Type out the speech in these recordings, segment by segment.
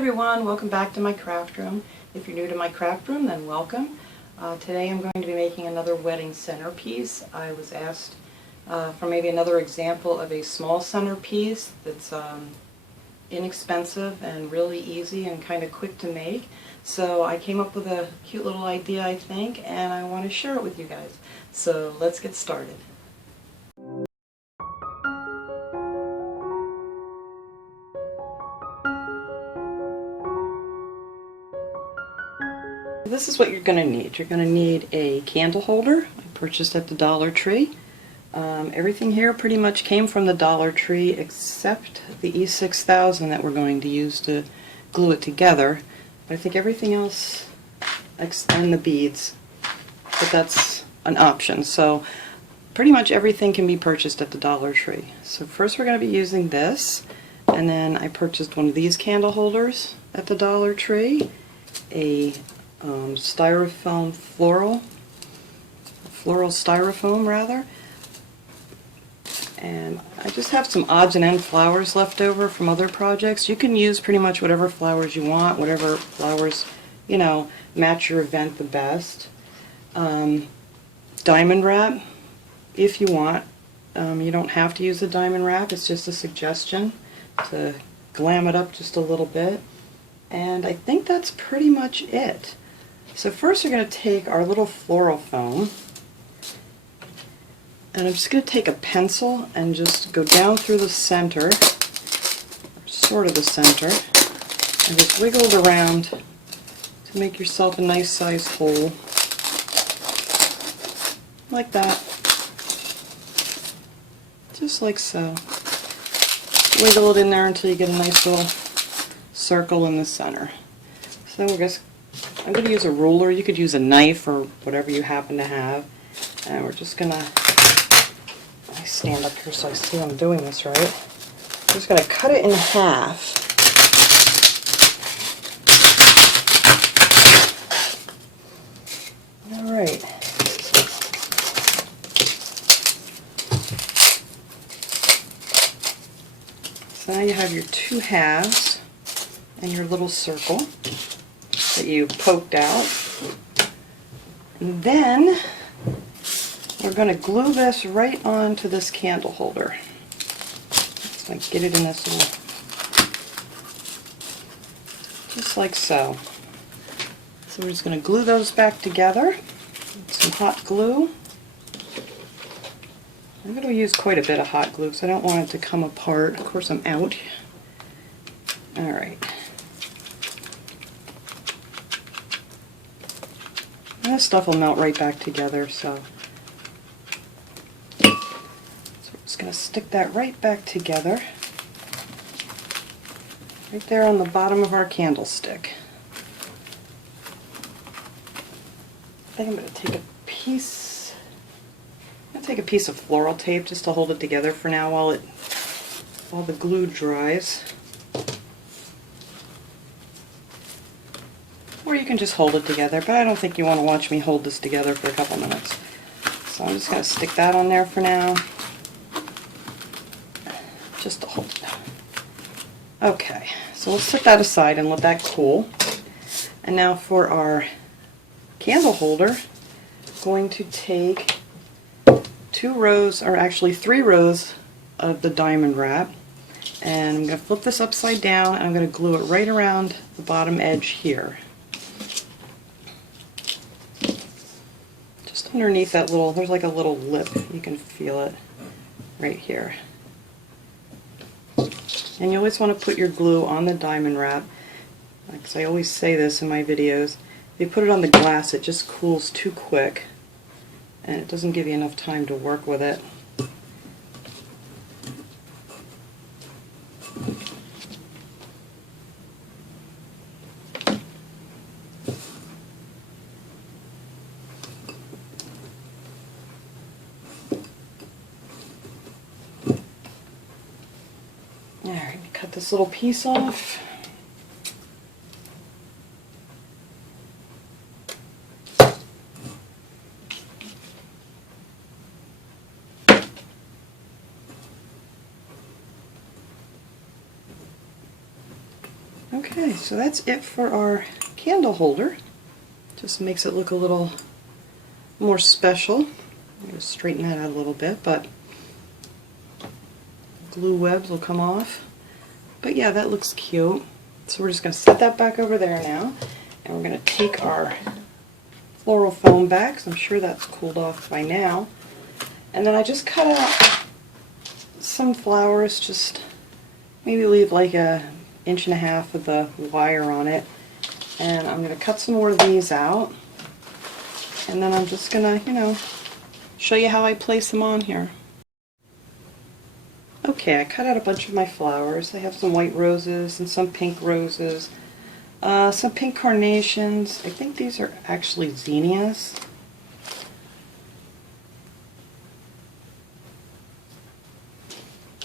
everyone, welcome back to my craft room. If you're new to my craft room, then welcome. Today I'm going to be making another wedding centerpiece. I was asked for maybe another example of a small centerpiece that's inexpensive and really easy and kind of quick to make. So I came up with a cute little idea, I think, and I want to share it with you guys. So let's get started. This is what you're going to need. You're going to need a candle holder I purchased at the Dollar Tree. Everything here pretty much came from the Dollar Tree except the E6000 that we're going to use to glue it together. But I think everything else, and the beads, but that's an option. So pretty much everything can be purchased at the Dollar Tree. So first we're going to be using this, and then I purchased one of these candle holders at the Dollar Tree, a styrofoam floral styrofoam rather, and I just have some odds and end flowers left over from other projects. You can use pretty much whatever flowers you want, whatever flowers, you know, match your event the best. Diamond wrap if you want. You don't have to use the diamond wrap, it's just a suggestion to glam it up just a little bit. And I think that's pretty much it. So first we're going to take our little floral foam, and I'm just going to take a pencil and just go down through the center, sort of the center, and just wiggle it around to make yourself a nice size hole, like that, just like so. Wiggle it in there until you get a nice little circle in the center. So I'm going to use a ruler. You could use a knife or whatever you happen to have. And we're just going to, I stand up here so I see I'm doing this right. I'm just going to cut it in half. Alright. So now you have your two halves and your little circle that you poked out. And then we're going to glue this right onto this candle holder. Just like get it in this little, just like so. So we're just going to glue those back together with some hot glue. I'm going to use quite a bit of hot glue because I don't want it to come apart. Of course I'm out. Alright. And this stuff will melt right back together, so we're just going to stick that right back together, right there on the bottom of our candlestick. I think I'm going to take a piece of floral tape just to hold it together for now while the glue dries. Or you can just hold it together, but I don't think you want to watch me hold this together for a couple minutes. So I'm just going to stick that on there for now, just to hold it. Okay, so we'll set that aside and let that cool. And now for our candle holder, I'm going to take 2 rows, or actually 3 rows of the diamond wrap, and I'm going to flip this upside down and I'm going to glue it right around the bottom edge here. Underneath that little, there's like a little lip, you can feel it right here. And you always want to put your glue on the diamond wrap. Like I always say this in my videos, if you put it on the glass it just cools too quick and it doesn't give you enough time to work with it. Alright, cut this little piece off. Okay, so that's it for our candle holder. Just makes it look a little more special. I'm going to straighten that out a little bit, but glue webs will come off. But yeah, that looks cute. So we're just going to set that back over there now, and we're going to take our floral foam back, because I'm sure that's cooled off by now. And then I just cut out some flowers, just maybe leave like a 1.5 inches of the wire on it. And I'm going to cut some more of these out. And then I'm just going to, show you how I place them on here. Okay, I cut out a bunch of my flowers. I have some white roses and some pink roses. Some pink carnations. I think these are actually zinnias.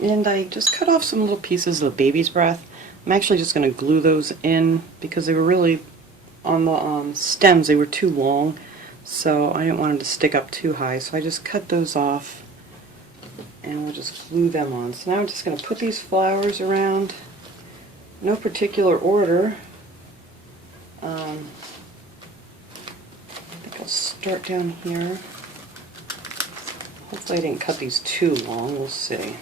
And I just cut off some little pieces of baby's breath. I'm actually just going to glue those in because they were really, on the stems, they were too long. So I didn't want them to stick up too high. So I just cut those off and we'll just glue them on. So now I'm just going to put these flowers around. No particular order. I think I'll start down here. Hopefully I didn't cut these too long. We'll see.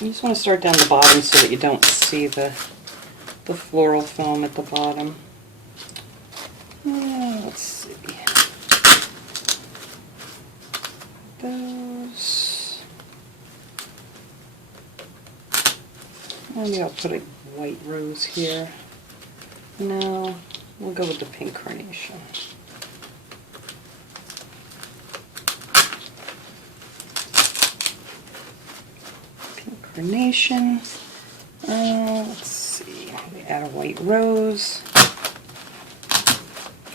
You just want to start down the bottom so that you don't see the floral foam at the bottom. Let's see. Those. Maybe I'll put a white rose here. No, we'll go with the pink carnation. Pink carnation. Let's see. We add a white rose.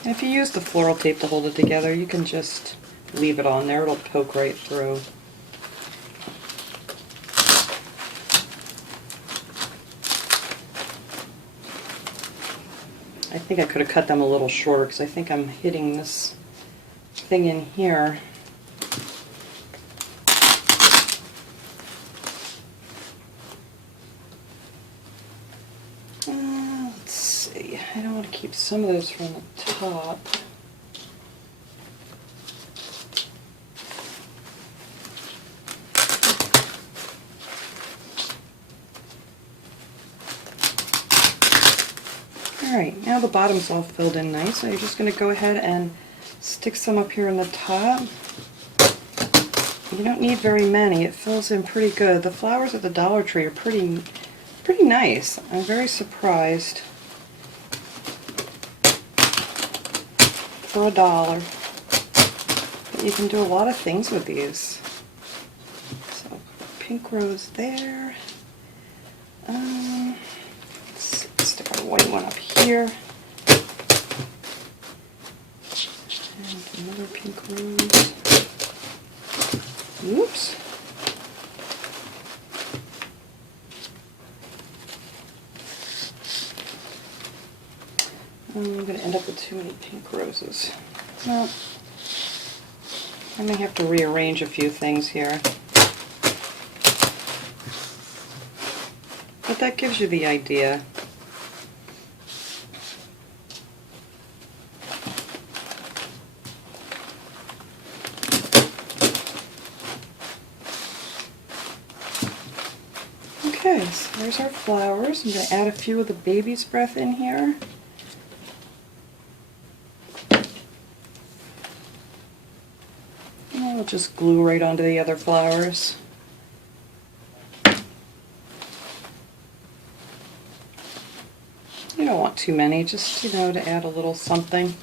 And if you use the floral tape to hold it together, you can just leave it on there. It'll poke right through. I think I could have cut them a little shorter because I think I'm hitting this thing in here. Let's see. I don't want to keep some of those from the top. Alright, now the bottom's all filled in nice, so you're just going to go ahead and stick some up here in the top. You don't need very many, it fills in pretty good. The flowers at the Dollar Tree are pretty nice. I'm very surprised for $1. But you can do a lot of things with these. So pink rose there. Stick our white one up here. And another pink rose. Oops. I'm going to end up with too many pink roses. Well, I may have to rearrange a few things here. But that gives you the idea. Okay, so there's our flowers. I'm going to add a few of the baby's breath in here. And we'll just glue right onto the other flowers. You don't want too many, just, to add a little something.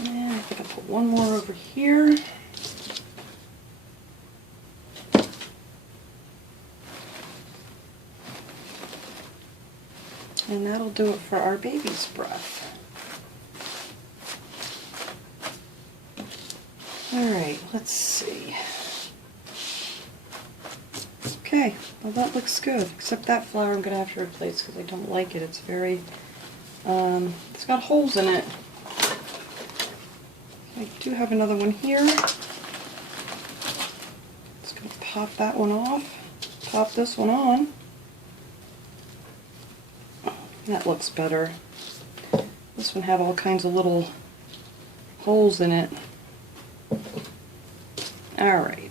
And I think I'll put one more over here. And that'll do it for our baby's breath. Alright, let's see. Okay, well that looks good, except that flower I'm going to have to replace because I don't like it. It's very It's got holes in it. I do have another one here. Just going to pop that one off, pop this one on. That looks better. This one had all kinds of little holes in it. Alright.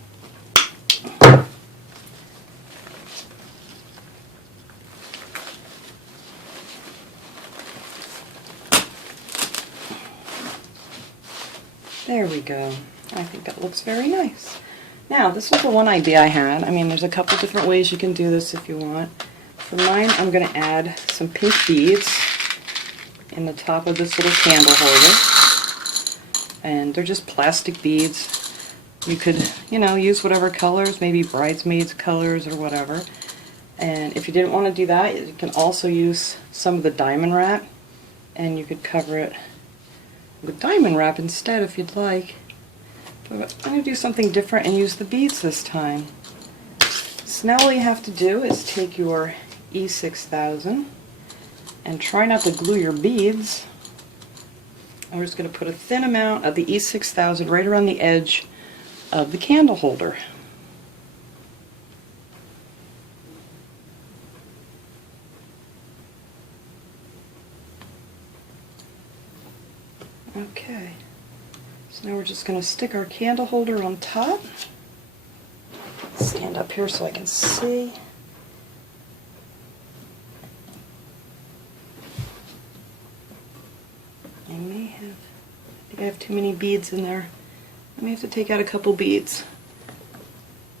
There we go. I think that looks very nice. Now, this was the one idea I had. I mean, there's a couple different ways you can do this if you want. For mine, I'm going to add some pink beads in the top of this little candle holder. And they're just plastic beads. You could, you know, use whatever colors, maybe bridesmaids colors or whatever. And if you didn't want to do that, you can also use some of the diamond wrap, and you could cover it with diamond wrap instead if you'd like. But I'm going to do something different and use the beads this time. So now all you have to do is take your E6000 and try not to glue your beads. I'm just going to put a thin amount of the E6000 right around the edge of the candle holder. Okay, so now we're just going to stick our candle holder on top. Stand up here so I can see. I think I have too many beads in there. I may have to take out a couple beads.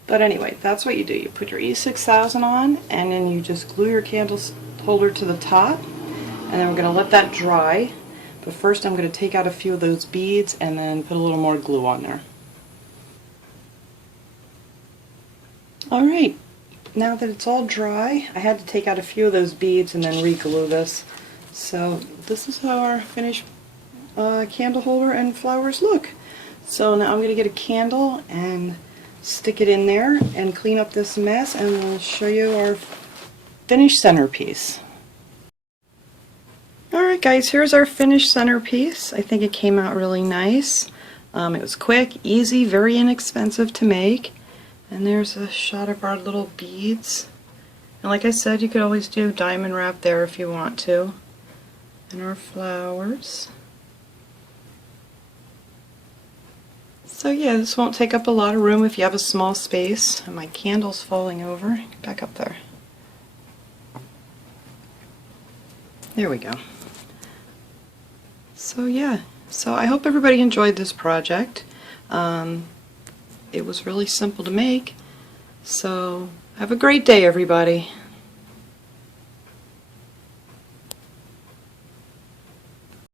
But anyway, that's what you do. You put your E6000 on, and then you just glue your candle holder to the top, and then we're going to let that dry. But first I'm going to take out a few of those beads and then put a little more glue on there. Alright, now that it's all dry, I had to take out a few of those beads and then re-glue this. So this is how our finished candle holder and flowers look. So now I'm going to get a candle and stick it in there and clean up this mess, and we'll show you our finished centerpiece. Alright guys, here's our finished centerpiece. I think it came out really nice. It was quick, easy, very inexpensive to make. And there's a shot of our little beads. And like I said, you could always do diamond wrap there if you want to. And our flowers. So yeah, this won't take up a lot of room if you have a small space. And my candle's falling over. Back up there. There we go. So yeah, so I hope everybody enjoyed this project. It was really simple to make. So have a great day, everybody.